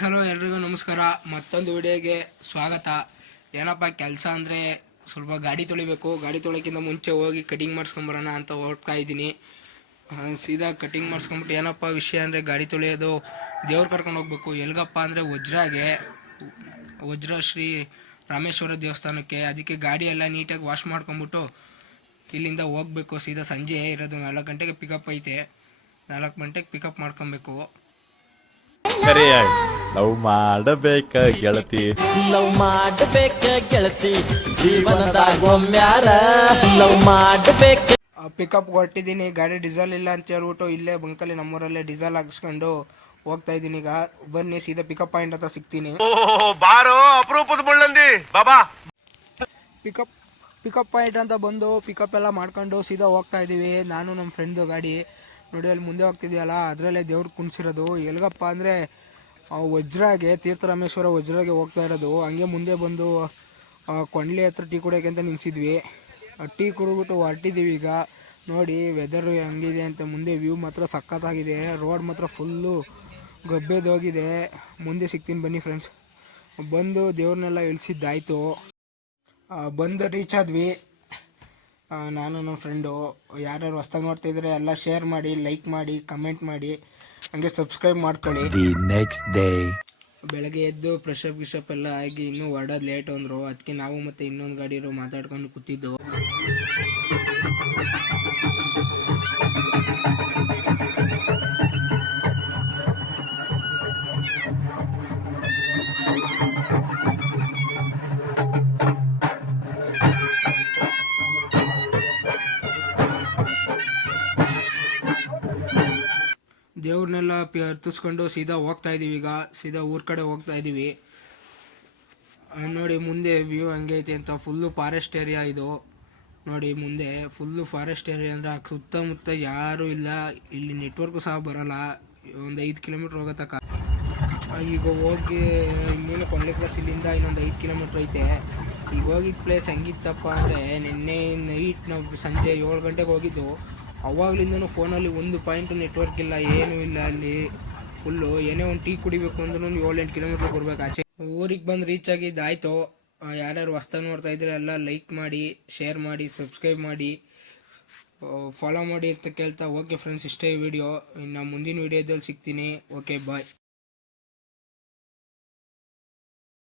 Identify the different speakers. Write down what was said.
Speaker 1: Hello ಎಲ್ರಿಗೂ ನಮಸ್ಕಾರ. ಮತ್ತೊಂದು ವಿಡಿಯೋಗೆ ಸ್ವಾಗತ. ಏನಪ್ಪ ಕೆಲಸ ಅಂದರೆ ಸ್ವಲ್ಪ ಗಾಡಿ ತೊಳಿಬೇಕು. ಗಾಡಿ ತೊಳೋಕ್ಕಿಂತ ಮುಂಚೆ ಹೋಗಿ ಕಟಿಂಗ್ ಮಾಡಿಸ್ಕೊಂಬರೋಣ ಅಂತ ಹೊರಡ್ತಾ ಇದ್ದೀನಿ. ಸೀದಾ ಕಟಿಂಗ್ ಮಾಡಿಸ್ಕೊಂಬಿಟ್ಟು ಏನಪ್ಪ ವಿಷಯ ಅಂದರೆ ಗಾಡಿ ತೊಳೆಯೋದು. ದೇವ್ರು ಕರ್ಕೊಂಡು ಹೋಗ್ಬೇಕು. ಎಲ್ಗಪ್ಪ ಅಂದರೆ ವಜ್ರಾಗೆ. ವಜ್ರ ಶ್ರೀ ರಾಮೇಶ್ವರ ದೇವಸ್ಥಾನಕ್ಕೆ. ಅದಕ್ಕೆ ಗಾಡಿ ಎಲ್ಲ ನೀಟಾಗಿ ವಾಶ್ ಮಾಡ್ಕೊಂಬಿಟ್ಟು ಇಲ್ಲಿಂದ ಹೋಗ್ಬೇಕು. ಸೀದಾ ಸಂಜೆ ಇರೋದು ನಾಲ್ಕು ಗಂಟೆಗೆ ಪಿಕಪ್ ಐತೆ. ನಾಲ್ಕು ಗಂಟೆಗೆ ಪಿಕಪ್ ಮಾಡ್ಕೊಬೇಕು.
Speaker 2: ಲವ್ ಮಾಡಬೇಕ ಗೆಳತಿ.
Speaker 3: ಲವ್ ಮಾಡಬೇಕ ಗೆಳತಿ ಜೀವನದಾಗ ಒಮ್ಮ್ಯಾರ ಲವ್ ಮಾಡಬೇಕ.
Speaker 1: ಪಿಕಪ್ ಹೊರಟಿದ್ದೀನಿ ಗಾಡಿ ಡೀಸೆಲ್ ಇಲ್ಲ ಅಂತ ಹೇಳ್ಬಿಟ್ಟು ಇಲ್ಲೇ ಬಂಕಲ್ಲಿ ನಮ್ಮೂರಲ್ಲೇ ಡೀಸೆಲ್ ಹಾಕ್ಸ್ಕೊಂಡು ಹೋಗ್ತಾ ಇದ್ದೀನಿ. ಈಗ ಬನ್ನಿ ಸೀದಾ ಪಿಕಪ್ ಪಾಯಿಂಟ್ ಅಂತ ಸಿಗ್ತೀನಿ.
Speaker 4: ಬಾರೋ ಅಪರೂಪದ ಮುಳ್ಳಂದಿ. ಬಾಬಾ.
Speaker 1: ಪಿಕಪ್ ಪಿಕಪ್ ಪಾಯಿಂಟ್ ಅಂತ ಬಂದು ಪಿಕಪ್ ಎಲ್ಲ ಮಾಡ್ಕೊಂಡು ಸೀದಾ ಹೋಗ್ತಾ ಇದ್ದೀವಿ. ನಾನು ನಮ್ಮ ಫ್ರೆಂಡು ಗಾಡಿ. ನೋಡಿ ಅಲ್ಲಿ ಮುಂದೆ ಹೋಗ್ತಿದ್ಯಲ್ಲ ಅದರಲ್ಲೇ ದೇವ್ರು ಕುಣಿಸಿರೋದು. ಎಲ್ಗಪ್ಪ ಅಂದರೆ ವಜ್ರಾಗೆ ತೀರ್ಥರಾಮೇಶ್ವರ ವಜ್ರಾಗೆ ಹೋಗ್ತಾ ಇರೋದು. ಹಂಗೆ ಮುಂದೆ ಬಂದು ಕೊಂಡ್ಲಿ ಹತ್ರ ಟೀ ಕುಡಿಯೋಕೆ ಅಂತ ನಿಲ್ಸಿದ್ವಿ. ಟೀ ಕುಡಿದ್ಬಿಟ್ಟು ಹೊರಟಿದ್ದೀವಿ ಈಗ. ನೋಡಿ ವೆದರ್ ಹೆಂಗಿದೆ ಅಂತ ಮುಂದೆ ವ್ಯೂ ಮಾತ್ರ ಸಖತ್ತಾಗಿದೆ. ರೋಡ್ ಮಾತ್ರ ಫುಲ್ಲು ಗಬ್ಬೆದೋಗಿದೆ. ಮುಂದೆ ಸಿಗ್ತೀನಿ ಬನ್ನಿ ಫ್ರೆಂಡ್ಸ್ ಬಂದು ದೇವ್ರನ್ನೆಲ್ಲ ಇಳಿಸಿದ್ದಾಯಿತು. ಬಂದು ರೀಚ್ ಆದ್ವಿ. ನಾನು ನಮ್ಮ ಫ್ರೆಂಡು ಯಾರ್ಯಾರು ಹೊಸ್ದಾಗಿ ನೋಡ್ತಿದ್ರೆ ಎಲ್ಲ ಶೇರ್ ಮಾಡಿ ಲೈಕ್ ಮಾಡಿ ಕಮೆಂಟ್ ಮಾಡಿ. ಹಂಗೆ ಸಬ್ಸ್ಕ್ರೈಬ್ ಮಾಡ್ಕೊಳ್ಳಿ.
Speaker 2: ದಿ ನೆಕ್ಸ್ಟ್ ಡೇ
Speaker 1: ಬೆಳಗ್ಗೆ ಎದ್ದು ಫ್ರೆಶ್ ಅಪ್ ಗಿಶಪ್ ಎಲ್ಲ ಆಗಿ ಇನ್ನೂ ಹೊರಡೋದು ಲೇಟ್ ಅಂದ್ರು. ಅದಕ್ಕೆ ನಾವು ಮತ್ತೆ ಇನ್ನೊಂದು ಗಾಡಿಯವರು ಮಾತಾಡ್ಕೊಂಡು ಕೂತಿದ್ದು. ದೇವ್ರನ್ನೆಲ್ಲ ಹತ್ತಿಸ್ಕೊಂಡು ಸೀದಾ ಹೋಗ್ತಾ ಇದ್ದೀವಿ ಈಗ. ಸೀದಾ ಊರ ಕಡೆ ಹೋಗ್ತಾ ಇದ್ದೀವಿ ನೋಡಿ ಮುಂದೆ ವ್ಯೂ ಹಂಗೆ ಐತೆ ಅಂತ. ಫುಲ್ಲು ಫಾರೆಸ್ಟ್ ಏರಿಯಾ ಇದು. ನೋಡಿ ಮುಂದೆ ಫುಲ್ಲು ಫಾರೆಸ್ಟ್ ಏರಿಯಾ ಅಂದರೆ ಸುತ್ತಮುತ್ತ ಯಾರೂ ಇಲ್ಲ. ಇಲ್ಲಿ ನೆಟ್ವರ್ಕು ಸಹ ಬರೋಲ್ಲ. ಒಂದು ಐದು ಕಿಲೋಮೀಟ್ರ್ ಹೋಗೋ ತಕ್ಕ ಈಗ ಹೋಗಿ ಇನ್ನೇನು ಕೊಳ್ಳೆ ಕ್ಲಾಸ್ ಇಲ್ಲಿಂದ ಇನ್ನೊಂದು ಐದು ಕಿಲೋಮೀಟ್ರ್ ಐತೆ. ಈಗ ಹೋಗಿದ್ದ ಪ್ಲೇಸ್ ಹೆಂಗಿತ್ತಪ್ಪ ಅಂದರೆ ನಿನ್ನೆ ನೈಟ್ ನಾವು ಸಂಜೆ ಏಳು ಗಂಟೆಗೆ ಹೋಗಿದ್ದು. ಅವಾಗ್ಲಿಂದನೂ ಫೋನಲ್ಲಿ ಒಂದು ಪಾಯಿಂಟು ನೆಟ್ವರ್ಕ್ ಇಲ್ಲ, ಏನೂ ಇಲ್ಲ ಅಲ್ಲಿ. ಫುಲ್ಲು ಏನೇ ಒಂದು ಟೀ ಕುಡಿಬೇಕು ಅಂದ್ರೂ ಏಳು ಎಂಟು ಕಿಲೋಮೀಟ್ರ್ ಬರ್ಬೇಕು. ಆಚೆ ಊರಿಗೆ ಬಂದು ರೀಚ್ ಆಗಿದ್ದು ಆಯಿತು. ಯಾರ್ಯಾರು ಹೊಸ್ತ ನೋಡ್ತಾ ಇದ್ರೆ ಎಲ್ಲ ಲೈಕ್ ಮಾಡಿ ಶೇರ್ ಮಾಡಿ ಸಬ್ಸ್ಕ್ರೈಬ್ ಮಾಡಿ. ಫಾಲೋ ಮಾಡಿ ಅಂತ ಕೇಳ್ತಾ ಓಕೆ ಫ್ರೆಂಡ್ಸ್ ಇಷ್ಟೇ ವಿಡಿಯೋ ಇನ್ನು ಮುಂದಿನ ವಿಡಿಯೋದಲ್ಲಿ ಸಿಗ್ತೀನಿ. Okay bye